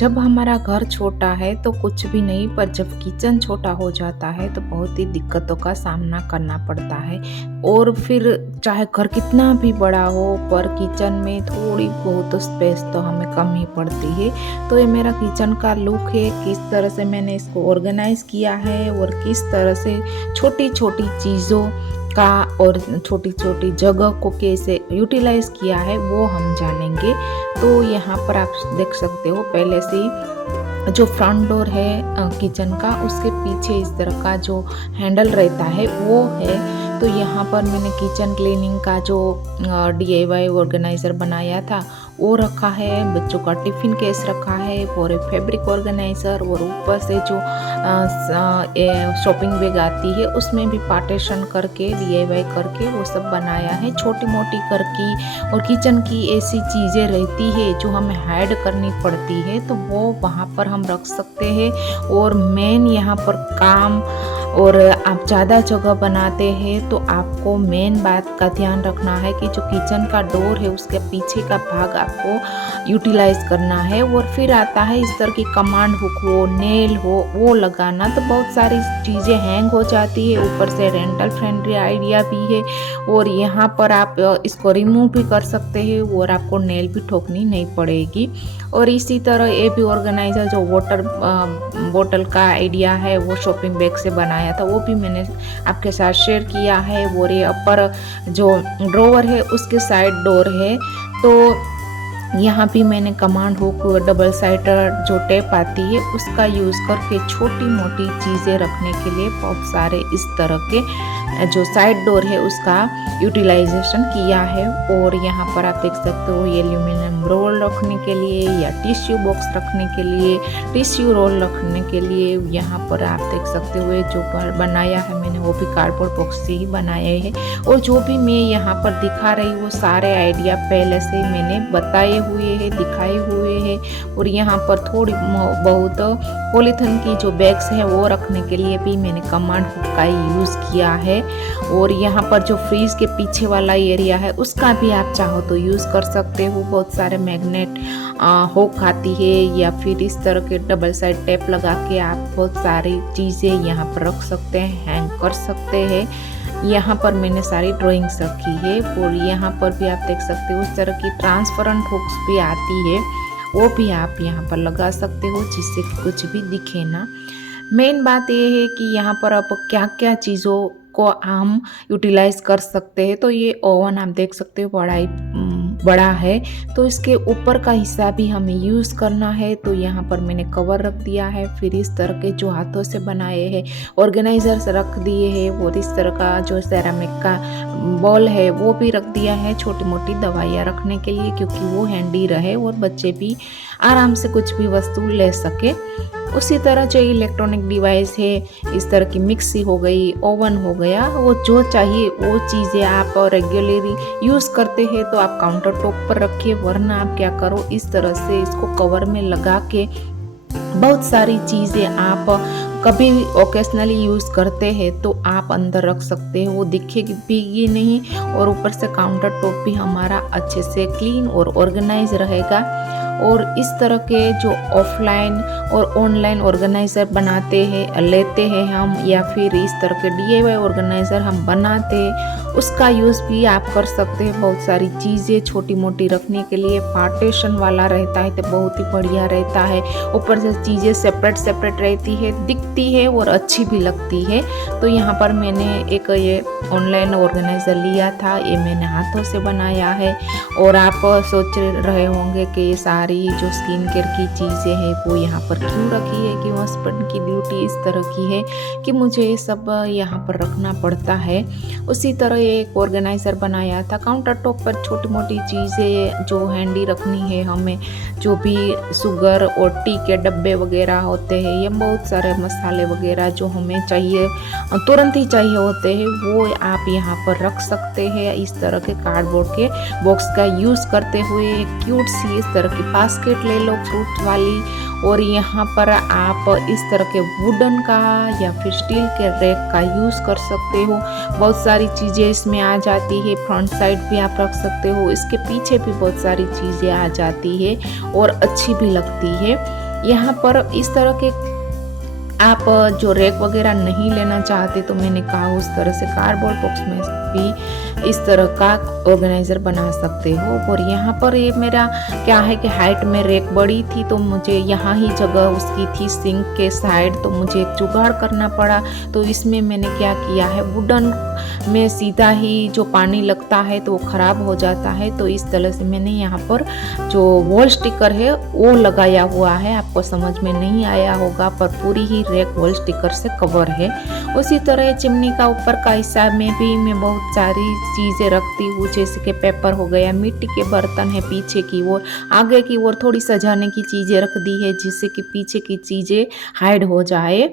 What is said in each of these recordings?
जब हमारा घर छोटा है तो कुछ भी नहीं, पर जब किचन छोटा हो जाता है तो बहुत ही दिक्कतों का सामना करना पड़ता है। और फिर चाहे घर कितना भी बड़ा हो, पर किचन में थोड़ी बहुत स्पेस तो हमें कम ही पड़ती है। तो ये मेरा किचन का लुक है, किस तरह से मैंने इसको ऑर्गेनाइज किया है और किस तरह से छोटी छोटी चीज़ों का और छोटी छोटी जगह को कैसे यूटिलाइज किया है वो हम जानेंगे। तो यहाँ पर आप देख सकते हो, पहले से ही जो फ्रंट डोर है किचन का, उसके पीछे इस तरह का जो हैंडल रहता है वो है। तो यहाँ पर मैंने किचन क्लीनिंग का जो DIY ऑर्गेनाइज़र बनाया था वो रखा है, बच्चों का टिफ़िन केस रखा है और एक फैब्रिक ऑर्गेनाइज़र, और ऊपर से जो शॉपिंग बैग आती है उसमें भी पार्टीशन करके DIY करके वो सब बनाया है। छोटी मोटी घर की और किचन की ऐसी चीज़ें रहती है जो हमें हाइड करनी पड़ती है, तो वो वहाँ पर हम रख सकते हैं। और मेन यहाँ पर काम, और आप ज़्यादा जगह बनाते हैं तो आपको मेन बात का ध्यान रखना है कि जो किचन का डोर है उसके पीछे का भाग आपको यूटिलाइज करना है। और फिर आता है इस तरह की कमांड हुक हो, नेल हो, वो लगाना। तो बहुत सारी चीज़ें हैंग हो जाती है, ऊपर से रेंटल फ्रेंडली आइडिया भी है। और यहाँ पर आप इसको रिमूव भी कर सकते हैं और आपको नेल भी ठोकनी नहीं पड़ेगी। और इसी तरह ये भी ऑर्गेनाइज़र जो वाटर बोतल का आइडिया है वो शॉपिंग बैग से बनाया था, वो भी मैंने आपके साथ शेयर किया है। और ये अपर जो ड्रॉवर है उसके साइड डोर है, तो यहाँ भी मैंने कमांड हुक, डबल साइडर जो टेप आती है उसका यूज़ करके छोटी मोटी चीज़ें रखने के लिए बहुत सारे इस तरह के जो साइड डोर है उसका यूटिलाइजेशन किया है। और यहाँ पर आप देख सकते हो, ये एल्यूमिनियम रोल रखने के लिए या टिश्यू बॉक्स रखने के लिए, टिश्यू रोल रखने के लिए यहाँ पर आप देख सकते हो जो बनाया है मैंने वो भी कार्डबोर्ड बॉक्स से ही बनाए हैं। और जो भी मैं यहाँ पर दिखा रही हूँ वो सारे आइडिया पहले से मैंने बताए हुए हैं, दिखाए हुए हैं। और यहाँ पर थोड़ी बहुत पॉलीथिन की जो बैग्स है वो रखने के लिए भी मैंने कमांड हुक का यूज़ किया है। और यहाँ पर जो फ्रीज के पीछे वाला एरिया है उसका भी आप चाहो तो यूज़ कर सकते हो। बहुत सारे मैग्नेट हुक आती है, या फिर इस तरह के डबल साइड टेप लगा के आप बहुत सारी चीज़ें यहाँ पर रख सकते हैं, हैंग कर सकते हैं। यहाँ पर मैंने सारी ड्राइंग्स रखी है। और यहाँ पर भी आप देख सकते हो उस तरह की ट्रांसपेरेंट हुक्स भी आती है, वो भी आप यहाँ पर लगा सकते हो जिससे कि कुछ भी दिखे ना। मेन बात ये है कि यहाँ पर आप क्या क्या चीज़ों को हम यूटिलाइज कर सकते हैं। तो ये ओवन आप देख सकते हो बड़ा है, तो इसके ऊपर का हिस्सा भी हमें यूज़ करना है। तो यहाँ पर मैंने कवर रख दिया है, फिर इस तरह के जो हाथों से बनाए हैं ऑर्गेनाइजर्स रख दिए हैं, और इस तरह का जो सेरामिक का बॉल है वो भी रख दिया है छोटी मोटी दवाइयाँ रखने के लिए, क्योंकि वो हैंडी रहे और बच्चे भी आराम से कुछ भी वस्तु ले सके। उसी तरह जो इलेक्ट्रॉनिक डिवाइस है, इस तरह की मिक्सी हो गई, ओवन हो गया, वो जो चाहिए वो चीज़ें आप रेगुलरली यूज़ करते हैं तो आप काउंटर टॉप पर रखिए। वरना आप क्या करो, इस तरह से इसको कवर में लगा के बहुत सारी चीज़ें आप कभी भी ओकेजनली यूज़ करते हैं तो आप अंदर रख सकते हैं, वो दिखेगी भी नहीं। और ऊपर से काउंटर टॉप भी हमारा अच्छे से क्लीन और ऑर्गेनाइज रहेगा। और इस तरह के जो ऑफलाइन और ऑनलाइन ऑर्गेनाइज़र बनाते हैं, लेते हैं हम, या फिर इस तरह के DIY ऑर्गेनाइज़र हम बनाते हैं, उसका यूज़ भी आप कर सकते हैं। बहुत सारी चीज़ें छोटी मोटी रखने के लिए पार्टीशन वाला रहता है तो बहुत ही बढ़िया रहता है। ऊपर से चीज़ें सेपरेट सेपरेट रहती है, दिखती है और अच्छी भी लगती है। तो यहाँ पर मैंने एक ये ऑनलाइन ऑर्गेनाइज़र लिया था, ये मैंने हाथों से बनाया है। और आप सोच रहे होंगे कि ये सारी जो स्किन केयर की चीज़ें हैं वो यहाँ पर क्यों रखी है, कि हस्बैंड की ड्यूटी इस तरह की है कि मुझे ये सब यहाँ पर रखना पड़ता है। उसी तरह एक ऑर्गेनाइज़र बनाया था काउंटर टॉप पर, छोटी मोटी चीज़ें जो हैंडी रखनी है हमें, जो भी शुगर और टी के डब्बे वगैरह होते हैं, या बहुत सारे मसाले वगैरह जो हमें चाहिए, तुरंत ही चाहिए होते हैं, वो आप यहाँ पर रख सकते हैं। इस तरह के कार्डबोर्ड के बॉक्स का यूज़ करते हुए क्यूट सी इस तरह की बास्केट ले लो फ्रूट वाली। और यहाँ पर आप इस तरह के वुडन का या फिर स्टील के रैक का यूज़ कर सकते हो। बहुत सारी चीज़ें इसमें आ जाती है, फ्रंट साइड भी आप रख सकते हो, इसके पीछे भी बहुत सारी चीज़ें आ जाती है और अच्छी भी लगती है। यहाँ पर इस तरह के आप जो रैक वगैरह नहीं लेना चाहते तो मैंने कहा उस तरह से कार्डबोर्ड बॉक्स में भी इस तरह का ऑर्गेनाइज़र बना सकते हो। और यहाँ पर ये मेरा क्या है कि हाइट में रैक बड़ी थी तो मुझे यहाँ ही जगह उसकी थी सिंक के साइड, तो मुझे एक जुगाड़ करना पड़ा। तो इसमें मैंने क्या किया है, वुडन में सीधा ही जो पानी लगता है तो वो ख़राब हो जाता है, तो इस तरह से मैंने यहाँ पर जो वॉल स्टिकर है वो लगाया हुआ है। आपको समझ में नहीं आया होगा पर पूरी ही रैक वॉल स्टिकर से कवर है। उसी तरह चिमनी का ऊपर का हिस्सा में भी मैं बहुत सारी चीज़ें रखती हूँ, जैसे कि पेपर हो गया, मिट्टी के बर्तन है, पीछे की ओर, आगे की ओर थोड़ी सजाने की चीज़ें रख दी है जिससे कि पीछे की चीज़ें हाइड हो जाए।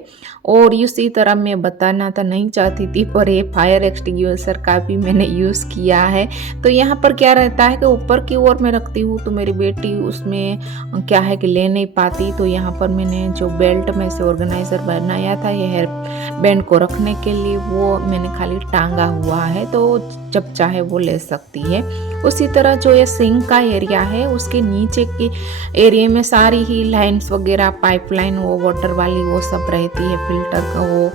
और इसी तरह मैं बताना तो नहीं चाहती थी पर ये फायर एक्सटिंग्विशर का भी मैंने यूज़ किया है। तो यहाँ पर क्या रहता है कि ऊपर की ओर मैं रखती हूँ तो मेरी बेटी उसमें क्या है कि ले नहीं पाती, तो यहाँ पर मैंने जो बेल्ट में से ऑर्गेनाइज़र बनाया था ये हेयर बैंड को रखने के लिए, वो मैंने खाली टांगा हुआ है तो जब चाहे वो ले सकती है। उसी तरह जो ये सिंक का एरिया है उसके नीचे के एरिया में सारी ही लाइन्स वगैरह, पाइपलाइन वो वाटर वाली वो सब रहती है, फिल्टर का वो,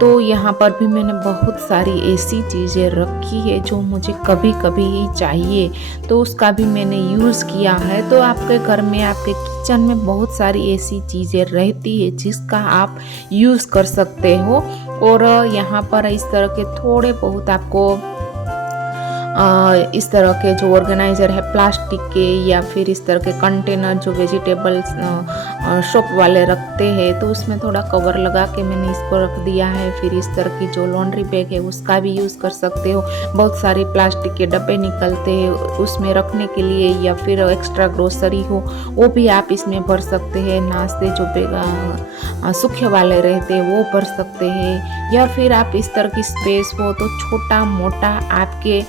तो यहाँ पर भी मैंने बहुत सारी ऐसी चीज़ें रखी है जो मुझे कभी कभी ही चाहिए तो उसका भी मैंने यूज़ किया है। तो आपके घर में, आपके किचन में बहुत सारी ऐसी चीज़ें रहती है जिसका आप यूज़ कर सकते हो। और यहाँ पर इस तरह के थोड़े बहुत आपको इस तरह के जो ऑर्गेनाइज़र है प्लास्टिक के या फिर इस तरह के कंटेनर जो वेजिटेबल्स शॉप वाले रखते हैं तो उसमें थोड़ा कवर लगा के मैंने इसको रख दिया है। फिर इस तरह की जो लॉन्ड्री बैग है उसका भी यूज़ कर सकते हो। बहुत सारी प्लास्टिक के डब्बे निकलते हैं उसमें रखने के लिए, या फिर एक्स्ट्रा ग्रोसरी हो वो भी आप इसमें भर सकते हैं। नाश्ते जो सूखे वाले रहते हैं वो भर सकते हैं, या फिर आप इस तरह की स्पेस हो तो छोटा मोटा आपके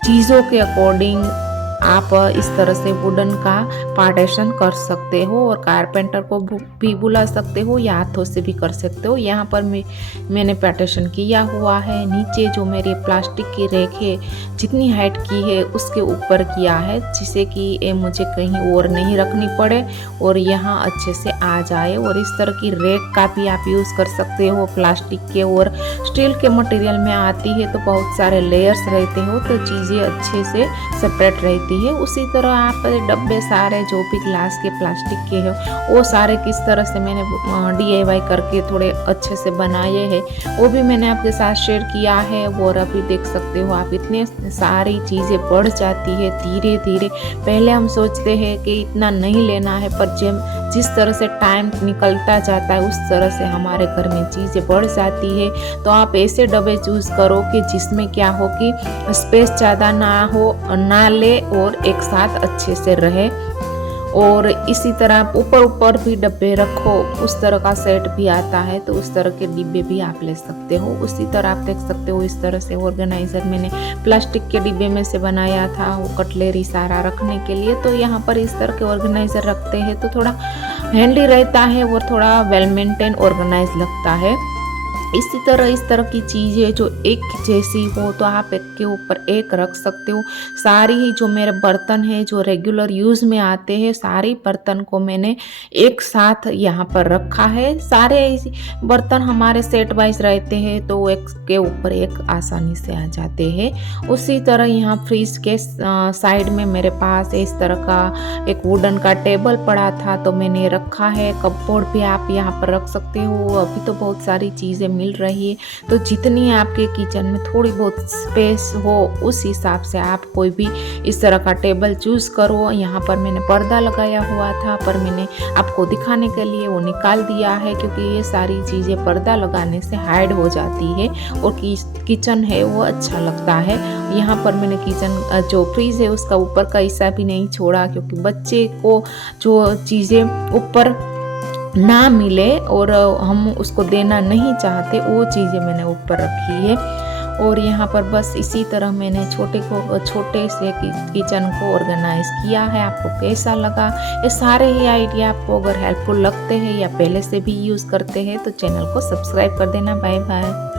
चीज़ों के अकॉर्डिंग आप इस तरह से वुडन का पार्टीशन कर सकते हो। और कारपेंटर को भी बुला सकते हो या हाथों से भी कर सकते हो। यहाँ पर मैंने पार्टीशन किया हुआ है। नीचे जो मेरी प्लास्टिक की रैक है जितनी हाइट की है उसके ऊपर किया है जिससे कि ये मुझे कहीं और नहीं रखनी पड़े और यहाँ अच्छे से आ जाए। और इस तरह की रैक का भी आप यूज़ कर सकते हो। प्लास्टिक के और स्टील के मटेरियल में आती है तो बहुत सारे लेयर्स रहते हो तो चीज़ें अच्छे से सेपरेट रहती है। उसी तरह आप डब्बे सारे जो भी ग्लास के प्लास्टिक के हैं वो सारे किस तरह से मैंने DIY करके थोड़े अच्छे से बनाए हैं वो भी मैंने आपके साथ शेयर किया है। और अभी देख सकते हो आप इतने सारी चीज़ें बढ़ जाती है धीरे धीरे। पहले हम सोचते हैं कि इतना नहीं लेना है पर जिस तरह से टाइम निकलता जाता है उस तरह से हमारे घर में चीज़ें बढ़ जाती है। तो आप ऐसे डब्बे चूज़ करो कि जिसमें क्या हो कि स्पेस ज़्यादा ना हो, ना ले और एक साथ अच्छे से रहे। और इसी तरह आप ऊपर भी डब्बे रखो, उस तरह का सेट भी आता है तो उस तरह के डिब्बे भी आप ले सकते हो। उसी तरह आप देख सकते हो इस तरह से ऑर्गेनाइज़र मैंने प्लास्टिक के डिब्बे में से बनाया था वो कटलेरी सारा रखने के लिए। तो यहाँ पर इस तरह के ऑर्गेनाइज़र रखते हैं तो थोड़ा हैंडी रहता है और थोड़ा वेल मेंटेन ऑर्गेनाइज लगता है। इसी तरह इस तरह की चीज़ें जो एक जैसी हो तो आप एक के ऊपर एक रख सकते हो। सारी ही जो मेरे बर्तन है जो रेगुलर यूज़ में आते हैं सारे बर्तन को मैंने एक साथ यहाँ पर रखा है। सारे बर्तन हमारे सेट वाइज रहते हैं तो एक के ऊपर एक आसानी से आ जाते हैं। उसी तरह यहाँ फ्रिज के साइड में मेरे पास इस तरह का एक वुडन का टेबल पड़ा था तो मैंने रखा है। कपबोर्ड भी आप यहाँ पर रख सकते हो। अभी तो बहुत सारी चीज़ें मिल रही है तो जितनी आपके किचन में थोड़ी बहुत स्पेस हो उस हिसाब से आप कोई भी इस तरह का टेबल चूज़ करो। यहाँ पर मैंने पर्दा लगाया हुआ था पर मैंने आपको दिखाने के लिए वो निकाल दिया है क्योंकि ये सारी चीज़ें पर्दा लगाने से हाइड हो जाती है और किचन है वो अच्छा लगता है। यहाँ पर मैंने किचन जो फ्रीज है उसका ऊपर का हिस्सा भी नहीं छोड़ा क्योंकि बच्चे को जो चीज़ें ऊपर ना मिले और हम उसको देना नहीं चाहते वो चीज़ें मैंने ऊपर रखी है। और यहाँ पर बस इसी तरह मैंने छोटे से किचन को ऑर्गेनाइज किया है। आपको कैसा लगा? ये सारे ही आइडिया आपको अगर हेल्पफुल लगते हैं या पहले से भी यूज़ करते हैं तो चैनल को सब्सक्राइब कर देना। Bye bye.